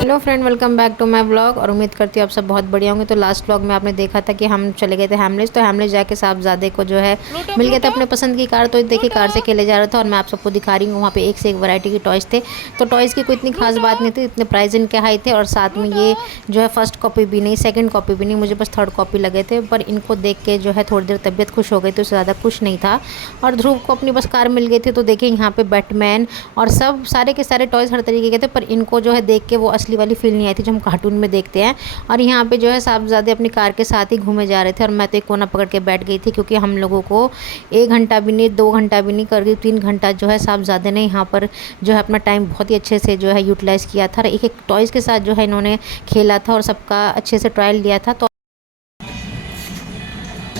Hello friend, welcome back to my blog. और उम्मीद करती हूँ आप सब बहुत बढ़िया होंगे। तो लास्ट ब्लॉग में आपने देखा था कि हम चले गए थे हैमलेस। तो हैमलेस जाके साहबजादे को जो है मिल गया था अपने पसंद की कार। तो देखिए कार से खेले जा रहा था और मैं आप सबको दिखा रही हूँ। वहाँ पे एक से एक वैरायटी के टॉयज़ थे। तो टॉयज़ की कोई इतनी खास बात नहीं थी, इतने प्राइस इनके हाई थे। और साथ में ये जो है फर्स्ट कॉपी भी नहीं, सेकंड कॉपी भी नहीं, मुझे बस थर्ड कॉपी लगे थे। पर इनको देख के जो है थोड़ी देर तबीयत खुश हो गई थी, उससे ज़्यादा खुश नहीं था। और ध्रुव को अपनी बस कार मिल गई थी। तो देखिए यहाँ पे बैटमैन और सब सारे के सारे टॉयज़ हर तरीके के थे। पर इनको जो है देख के वो असली वाली फील नहीं आई थी जो हम कार्टून में देखते हैं। और यहाँ पे जो है साहबजादे अपनी कार के साथ ही घूमे जा रहे थे और मैं तो एक कोना पकड़ के बैठ गई थी, क्योंकि हम लोगों को 1 घंटा भी नहीं, 2 घंटा भी नहीं, करीब 3 घंटा जो है साहबजादे ने यहाँ पर जो है अपना टाइम बहुत ही अच्छे से जो है यूटिलाइज़ किया था। एक एक टॉयज़ के साथ जो है इन्होंने खेला था और सबका अच्छे से ट्रायल लिया था। तो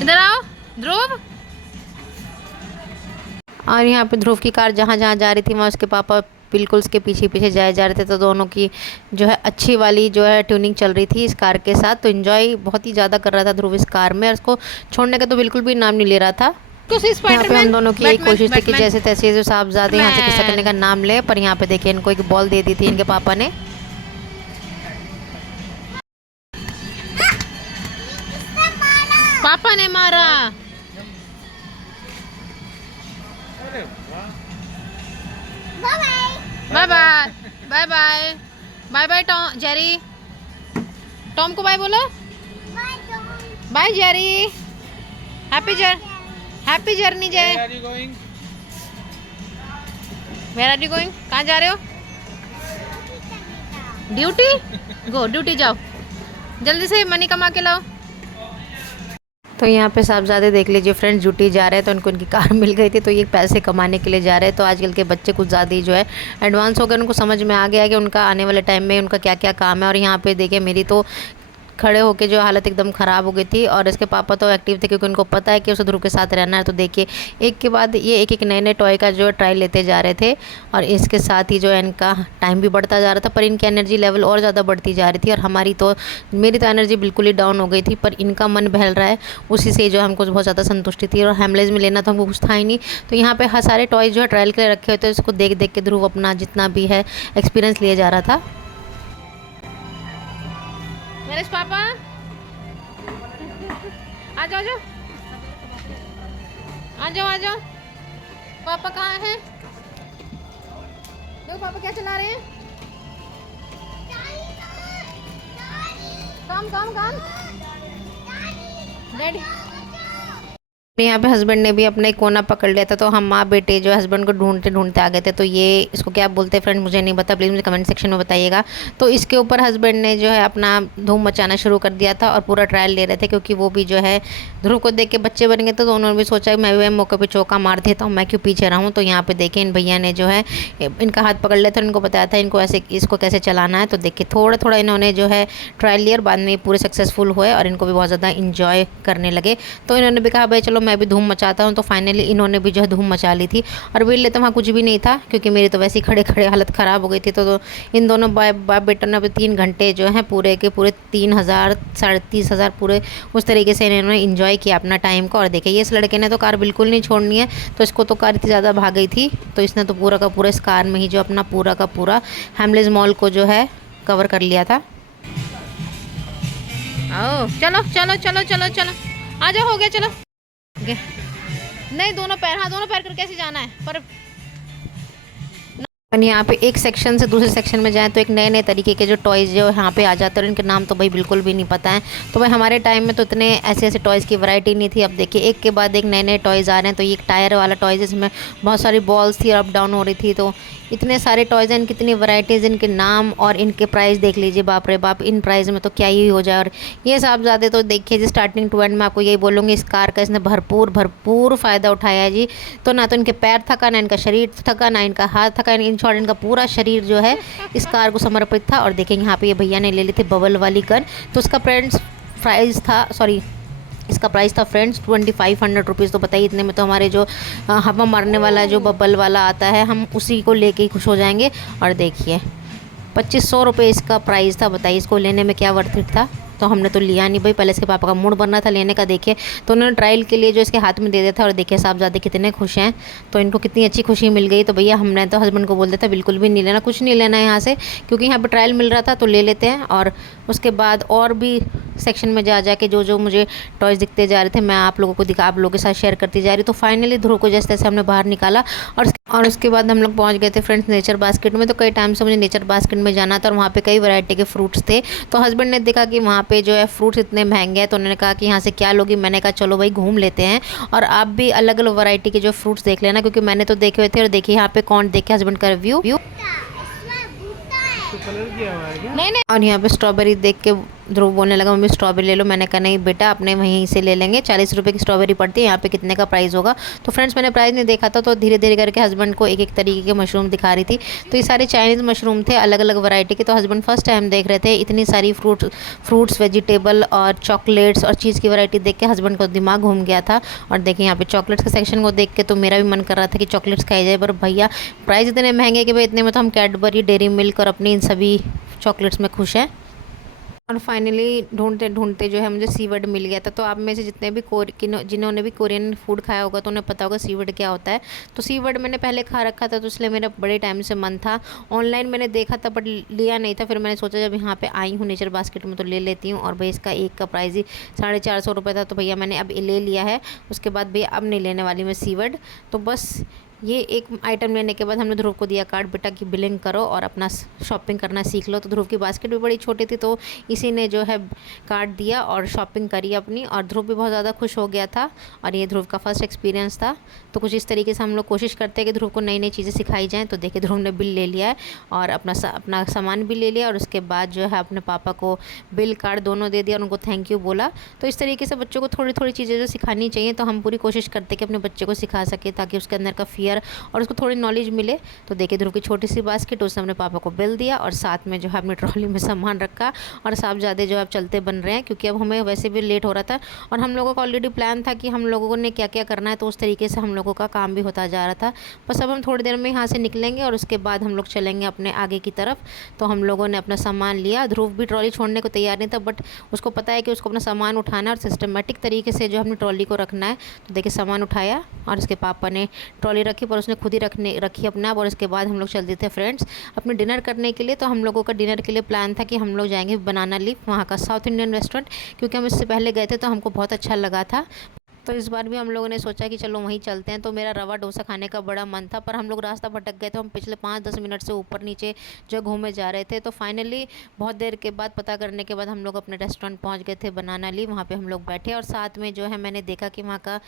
इधर आओ ध्रुव। और यहाँ पे ध्रुव की कार जहाँ जहाँ जा रही थी वहाँ उसके पापा बिल्कुल उसके पीछे पीछे जाए जा रहे थे। तो दोनों की जो है अच्छी वाली जो है ट्यूनिंग चल रही थी इस कार के साथ। तो एंजॉय बहुत ही ज़्यादा कर रहा था ध्रुव इस कार में, और उसको छोड़ने का तो बिल्कुल भी नाम नहीं ले रहा था। यहाँ पे हम दोनों की यही कोशिश थी कि जैसे तैसे जो साहबजादे यहाँ से खिसकने का नाम ले। पर यहाँ पे देखिए इनको एक बॉल दे दी थी इनके पापा ने। पापा ने मारा। Bye bye bye bye bye bye Tom Jerry. Tom को बाय बोलो। Bye Jerry. Happy journey Jay. Where are you going? कहाँ जा रहे हो? ड्यूटी। गो ड्यूटी जाओ, जल्दी से मनी कमा के लाओ। तो यहाँ पे साहबजादे देख लीजिए फ्रेंड्स, ड्यूटी जा रहे हैं। तो उनको उनकी कार मिल गई थी, तो ये पैसे कमाने के लिए जा रहे हैं। तो आजकल के बच्चे कुछ ज़्यादा ही जो है एडवांस हो गए, उनको समझ में आ गया कि उनका आने वाले टाइम में उनका क्या क्या काम है। और यहाँ पे देखिए मेरी तो खड़े होके जो हालत एकदम ख़राब हो गई थी। और इसके पापा तो एक्टिव थे क्योंकि उनको पता है कि उसे ध्रुव के साथ रहना है। तो देखिए एक के बाद ये एक एक नए नए टॉय का जो ट्रायल लेते जा रहे थे। और इसके साथ ही जो है इनका टाइम भी बढ़ता जा रहा था, पर इनकी एनर्जी लेवल और ज़्यादा बढ़ती जा रही थी। और मेरी तो एनर्जी बिल्कुल ही डाउन हो गई थी, पर इनका मन बहल रहा है, उसी से जो हमको बहुत ज़्यादा संतुष्टि थी। और हैमलेस में लेना तो हमको कुछ था ही नहीं। तो यहाँ पर हर सारे टॉय जो है ट्रायल के लिए रखे हुए थे, उसको देख देख के ध्रुव अपना जितना भी है एक्सपीरियंस लिए जा रहा था। नरेश पापा आ जाओ आ जाओ आ जाओ। पापा कहाँ हैं? देखो पापा क्या चला रहे हैं। काम डैडी। यहाँ पे हस्बैंड ने भी अपना एक कोना पकड़ लिया था। तो हम माँ बेटे जो हस्बैंड को ढूंढते ढूंढते आ गए थे। तो ये इसको क्या बोलते हैं फ्रेंड मुझे नहीं पता, प्लीज़ मुझे कमेंट सेक्शन में बताइएगा। तो इसके ऊपर हस्बैंड ने जो है अपना धूम मचाना शुरू कर दिया था और पूरा ट्रायल ले रहे थे, क्योंकि वो भी जो है ध्रुव को देख के बच्चे बन गए थे। तो उन्होंने भी सोचा कि मैं भी मौके पर चौका मार देता हूँ, मैं क्यों पीछे रहा हूँ। तो यहाँ पर देखें इन भैया ने जो है इनका हाथ पकड़ लिया था, इनको बताया था इनको ऐसे इसको कैसे चलाना है। तो देखिए थोड़ा थोड़ा इन्होंने जो है ट्रायल लिया और बाद में पूरे सक्सेसफुल हुए और इनको भी बहुत ज़्यादा इंजॉय करने लगे। तो इन्होंने भी कहा भाई चलो मैं भी धूम मचाता हूँ। तो फाइनली इन्होंने भी जो है धूम मचा ली थी। और बिल्ले तो वहाँ कुछ भी नहीं था, क्योंकि मेरी तो वैसे ही खड़े खड़े हालत ख़राब हो गई थी। तो इन दोनों बाप बेटों ने 3 घंटे जो है पूरे के पूरे 3000 35,000 पूरे उस तरीके से इन्होंने इंजॉय किया अपना टाइम को। और देखिए ये इस लड़के ने तो कार बिल्कुल नहीं छोड़नी है, तो इसको तो कार इतनी ज़्यादा भाग गई थी। तो इसने तो पूरा का पूरा इस कार में ही जो अपना पूरा का पूरा हैमलेस मॉल को जो है कवर कर लिया था। आओ चलो चलो चलो चलो चलो आ जाओ, हो गया चलो। नहीं दोनों पैर कर कैसे जाना है। पर यहाँ पे एक सेक्शन से दूसरे सेक्शन में जाएं तो एक नए नए तरीके के जो टॉयज़ जो यहाँ पे आ जाते हैं, और इनके नाम तो भाई बिल्कुल भी नहीं पता है। तो भाई हमारे टाइम में तो इतने ऐसे ऐसे टॉयज़ की वैरायटी नहीं थी। अब देखिए एक के बाद एक नए नए टॉयज़ आ रहे हैं। तो ये एक टायर वाला टॉयज़ जिसमें बहुत सारी बॉल्स थी और अप डाउन हो रही थी। तो इतने सारे टॉयज़ हैं, कितनी वैरायटीज़, इनके नाम और इनके प्राइस देख लीजिए। बाप रे बाप, इन प्राइस में तो क्या ही हो जाए। और ये साहबजादे तो देखिए जी स्टार्टिंग टू एंड में आपको यही बोलूँगी, इस कार का इसने भरपूर फ़ायदा उठाया है जी। तो ना तो इनके पैर थका, ना इनका शरीर थका, ना इनका हाथ थका, इन शॉर्ट इनका पूरा शरीर जो है इस कार को समर्पित था। और देखेंगे यहाँ पे ये भैया ने ले ली थी बबल वाली गन। तो उसका इसका प्राइस था फ्रेंड्स 2500 रुपीज़। तो बताइए इतने में तो हमारे जो हवा मारने वाला जो बबल वाला आता है हम उसी को लेके ही खुश हो जाएंगे। और देखिए 2500 रुपये इसका प्राइस था। बताइए इसको लेने में क्या वर्थ इट था। तो हमने तो लिया नहीं भाई, पहले इसके पापा का मूड बन रहा था लेने का। देखिए तो उन्होंने ट्रायल के लिए जो इसके हाथ में दे दिया था, और देखिए साहबजादे कितने खुश हैं, तो इनको कितनी अच्छी खुशी मिल गई। तो भैया हमने तो हस्बैंड को बोल दिया था बिल्कुल भी नहीं लेना, कुछ नहीं लेना है यहाँ से, क्योंकि यहाँ पर ट्रायल मिल रहा था तो ले लेते हैं। और उसके बाद और भी सेक्शन में जा के जो मुझे टॉयज़ दिखते जा रहे थे मैं आप लोगों के साथ शेयर करती जा रही। तो फाइनली ध्रुव को जैसे तैसे हमने बाहर निकाला, और उसके बाद हम लोग पहुंच गए थे फ्रेंड्स नेचर बास्केट में। तो कई टाइम से मुझे नेचर बास्केट में जाना था, और वहाँ पे कई वैरायटी के फ्रूट्स थे। तो हस्बैंड ने देखा कि वहाँ पे जो है फ्रूट्स इतने महंगे हैं, तो उन्होंने कहा कि यहाँ से क्या लोगी। मैंने कहा चलो भाई घूम लेते हैं, और आप भी अलग अलग वैरायटी के जो फ्रूट्स देख लेना, क्योंकि मैंने तो देखे हुए थे। और देखिए यहाँ पे कौन देखे हस्बैंड का रिव्यू। नहीं नहीं, और यहाँ पे स्ट्रॉबेरी देख के ध्रुव बोलने लगा मम्मी स्ट्रॉबेरी ले लो। मैंने कहा नहीं बेटा अपने वहीं से ले लेंगे, 40 रुपये की स्ट्रॉबेरी पड़ती है, यहाँ पे कितने का प्राइस होगा। तो फ्रेंड्स मैंने प्राइस नहीं देखा था, तो धीरे धीरे करके हस्बैंड को एक एक तरीके के मशरूम दिखा रही थी। तो ये सारे चाइनीज़ मशरूम थे अलग अलग वैरायटी के। तो हस्बैंड फर्स्ट टाइम देख रहे थे इतनी सारी फ्रूट्स वेजिटेबल और चॉकलेट्स और चीज़ की वैरायटी देख के हस्बैंड को दिमाग घूम गया था। और देखिए यहाँ पे चॉकलेट्स के सेक्शन को देख के तो मेरा भी मन कर रहा था कि चॉकलेट्स खाई जाए, पर भैया प्राइस इतने महंगे कि भाई इतने में तो हम कैडबरी, डेयरी मिल्क और अपनी इन सभी चॉकलेट्स में खुश हैं। और फाइनली ढूंढते ढूंढते जो है मुझे सीवर्ड मिल गया था। तो आप में से जितने भी जिन्होंने भी कोरियन फूड खाया होगा तो उन्हें पता होगा सीवर्ड क्या होता है। तो सीवर्ड मैंने पहले खा रखा था, तो इसलिए मेरा बड़े टाइम से मन था। ऑनलाइन मैंने देखा था बट लिया नहीं था। फिर मैंने सोचा जब यहाँ पे आई हूँ नेचर बास्केट में तो ले लेती हूँ। और भाई इसका एक का प्राइस ही 450 रुपये था। तो भैया मैंने अब ले लिया है, उसके बाद भैया अब नहीं लेने वाली मैं सीवर्ड। तो बस ये एक आइटम लेने के बाद हमने ध्रुव को दिया कार्ड, बेटा की बिलिंग करो और अपना शॉपिंग करना सीख लो। तो ध्रुव की बास्केट भी बड़ी छोटी थी, तो इसी ने जो है कार्ड दिया और शॉपिंग करी अपनी, और ध्रुव भी बहुत ज़्यादा खुश हो गया था। और ये ध्रुव का फर्स्ट एक्सपीरियंस था। तो कुछ इस तरीके से हम लोग कोशिश करते हैं कि ध्रुव को नई नई चीज़ें सिखाई जाएँ। तो देखिए ध्रुव ने बिल ले लिया है और अपना सामान भी ले लिया, और उसके बाद जो है अपने पापा को बिल कार्ड दोनों दे दिया और उनको थैंक यू बोला। तो इस तरीके से बच्चों को थोड़ी थोड़ी चीज़ें जो सिखानी चाहिए, तो हम पूरी कोशिश करते हैं कि अपने बच्चे को सिखा सके, ताकि उसके अंदर का फियर और उसको थोड़ी नॉलेज मिले। तो देखिए ध्रुव की छोटी सी बास्केट, उसने अपने पापा को बिल दिया और साथ में जो है अपनी ट्रॉली में सामान रखा। और साहबजादे जो अब चलते बन रहे हैं, क्योंकि अब हमें वैसे भी लेट हो रहा था, और हम लोगों का ऑलरेडी प्लान था कि हम लोगों ने क्या क्या करना है। तो उस तरीके से हम लोगों का काम भी होता जा रहा था। बस अब हम थोड़ी देर में यहाँ से निकलेंगे और उसके बाद हम लोग चलेंगे अपने आगे की तरफ। तो हम लोगों ने अपना सामान लिया। ध्रुव भी ट्रॉली छोड़ने को तैयार नहीं था, बट उसको पता है कि उसको अपना सामान उठाना है और सिस्टमेटिक तरीके से जो अपनी ट्रॉली को रखना है। तो देखिए सामान उठाया और उसके पापा ने ट्रॉली रखी, पर उसने खुद ही रखी अपना। और उसके बाद हम लोग चलते थे फ्रेंड्स अपने डिनर करने के लिए। तो हम लोगों का डिनर के लिए प्लान था कि हम लोग जाएंगे बनाना लीफ, वहाँ का साउथ इंडियन रेस्टोरेंट, क्योंकि हम इससे पहले गए थे तो हमको बहुत अच्छा लगा था। तो इस बार भी हम लोगों ने सोचा कि चलो वहीं चलते हैं। तो मेरा रवा डोसा खाने का बड़ा मन था, पर हम लोग रास्ता भटक गए थे। हम पिछले 5-10 मिनट से ऊपर नीचे जो घूमे जा रहे थे। तो फाइनली बहुत देर के बाद पता करने के बाद हम लोग अपने रेस्टोरेंट पहुंच गए थे बनाना ली। वहाँ पे हम लोग बैठे, और साथ में जो है मैंने देखा कि वहाँ का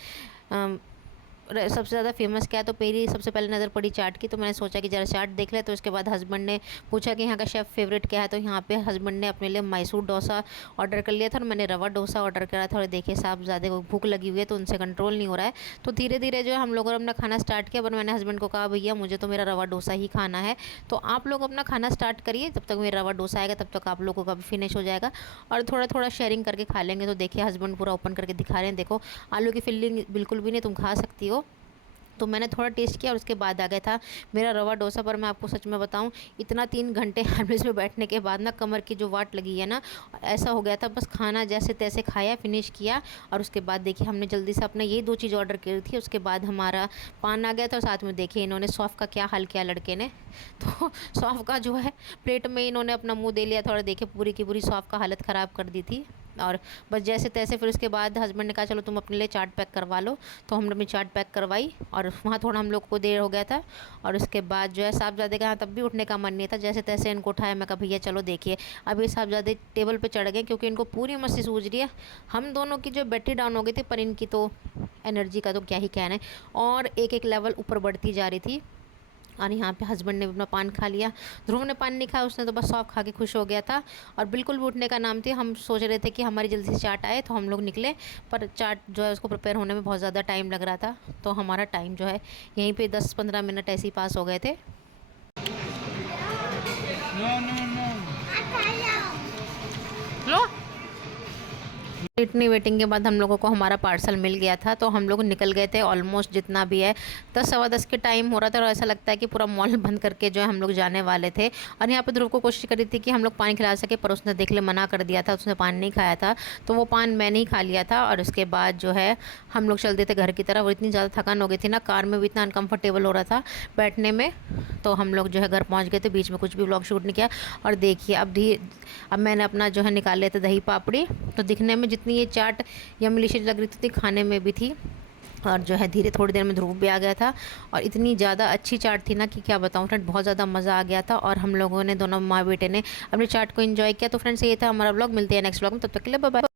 सबसे ज़्यादा फेमस क्या है। तो मेरी सबसे पहले नज़र पड़ी चाट की। तो मैंने सोचा कि ज़रा चाट देख ले। तो उसके बाद हस्बैंड ने पूछा कि यहाँ का शेफ़ फेवरेट क्या है। तो यहाँ पे हस्बैंड ने अपने लिए मैसूर डोसा ऑर्डर कर लिया था, और मैंने रवा डोसा ऑर्डर करा था। और देखिए साहब ज़्यादा को भूख लगी हुई है, तो उनसे कंट्रोल नहीं हो रहा है। तो धीरे धीरे जो है हम लोगों ने अपना खाना स्टार्ट किया। पर मैंने हस्बैंड को कहा भैया मुझे तो मेरा रवा डोसा ही खाना है, तो आप लोग अपना खाना स्टार्ट करिए, जब तक मेरा रवा डोसा आएगा तब तक आप लोगों का भी फिनिश हो जाएगा, और थोड़ा थोड़ा शेयरिंग करके खा लेंगे। तो देखिए हस्बैंड पूरा ओपन करके दिखा रहे हैं, देखो आलू की फिलिंग बिल्कुल भी नहीं, तुम खा सकती हो। तो मैंने थोड़ा टेस्ट किया और उसके बाद आ गया था मेरा रवा डोसा। पर मैं आपको सच में बताऊं, इतना 3 घंटे एम्बुलेंस में बैठने के बाद ना कमर की जो वाट लगी है ना, ऐसा हो गया था। बस खाना जैसे तैसे खाया, फिनिश किया, और उसके बाद देखिए हमने जल्दी से अपना ये 2 चीज़ ऑर्डर करी थी। उसके बाद हमारा पान आ गया था, और साथ में देखिए इन्होंने सौफ़ का क्या हाल किया लड़के ने। तो सौफ़ का जो है प्लेट में इन्होंने अपना मुँह दे लिया था, और देखिए पूरी की पूरी सौफ़ का हालत ख़राब कर दी थी। और बस जैसे तैसे फिर उसके बाद हस्बैंड ने कहा चलो तुम अपने लिए चाट पैक करवा लो। तो हमने अपनी चाट पैक करवाई, और वहाँ थोड़ा हम लोग को देर हो गया था। और उसके बाद जो है साहबजादे का तब भी उठने का मन नहीं था। जैसे तैसे इनको उठाया, मैं कहा भैया चलो देखिए अभी साहबजादे टेबल पे चढ़ गए, क्योंकि इनको पूरी मस्ती सूझ रही है। हम दोनों की जो बैटरी डाउन हो गई थी, पर इनकी तो एनर्जी का तो क्या ही कहना है, और एक एक लेवल ऊपर बढ़ती जा रही थी। और यहाँ पे हस्बैंड ने अपना पान खा लिया। ध्रुव ने पान नहीं खाया, उसने तो बस सौंफ खा के खुश हो गया था, और बिल्कुल भी उठने का नाम थी। हम सोच रहे थे कि हमारी जल्दी से चाट आए तो हम लोग निकले, पर चाट जो है उसको प्रिपेयर होने में बहुत ज़्यादा टाइम लग रहा था। तो हमारा टाइम जो है यहीं पे 10-15 मिनट ऐसे ही पास हो गए थे। लो इतनी वेटिंग के बाद हम लोगों को हमारा पार्सल मिल गया था, तो हम लोग निकल गए थे ऑलमोस्ट जितना भी है 10 सवा 10 के टाइम हो रहा था, और ऐसा लगता है कि पूरा मॉल बंद करके जो है हम लोग जाने वाले थे। और यहाँ पे ध्रुव को कोशिश करी थी कि हम लोग पानी खिला सके, पर उसने देख ले मना कर दिया था, उसने पानी नहीं खाया था, तो वो पान मैंने ही खा लिया था। और उसके बाद जो है हम लोग चलते थे घर की तरफ, और इतनी ज़्यादा थकान हो गई थी ना, कार में भी इतना अनकम्फर्टेबल हो रहा था बैठने में, तो हम लोग जो है घर पहुँच गए थे। बीच में कुछ भी व्लॉग शूट नहीं किया। और देखिए अब मैंने अपना जो है निकाल लिया था दही पापड़ी, तो दिखने में जितनी ये चाट यम्मी डिलीशियस लग रही थी, खाने में भी थी। और जो है थोड़ी देर में ध्रुव भी आ गया था, और इतनी ज़्यादा अच्छी चाट थी ना कि क्या बताऊँ फ्रेंड, बहुत ज़्यादा मज़ा आ गया था। और हम लोगों ने दोनों माँ बेटे ने अपनी चाट को एंजॉय किया। तो फ्रेंड्स ये था हमारा व्लॉग, मिलते हैं नेक्स्ट व्लॉग में, तब तक के लिए बाय बाय।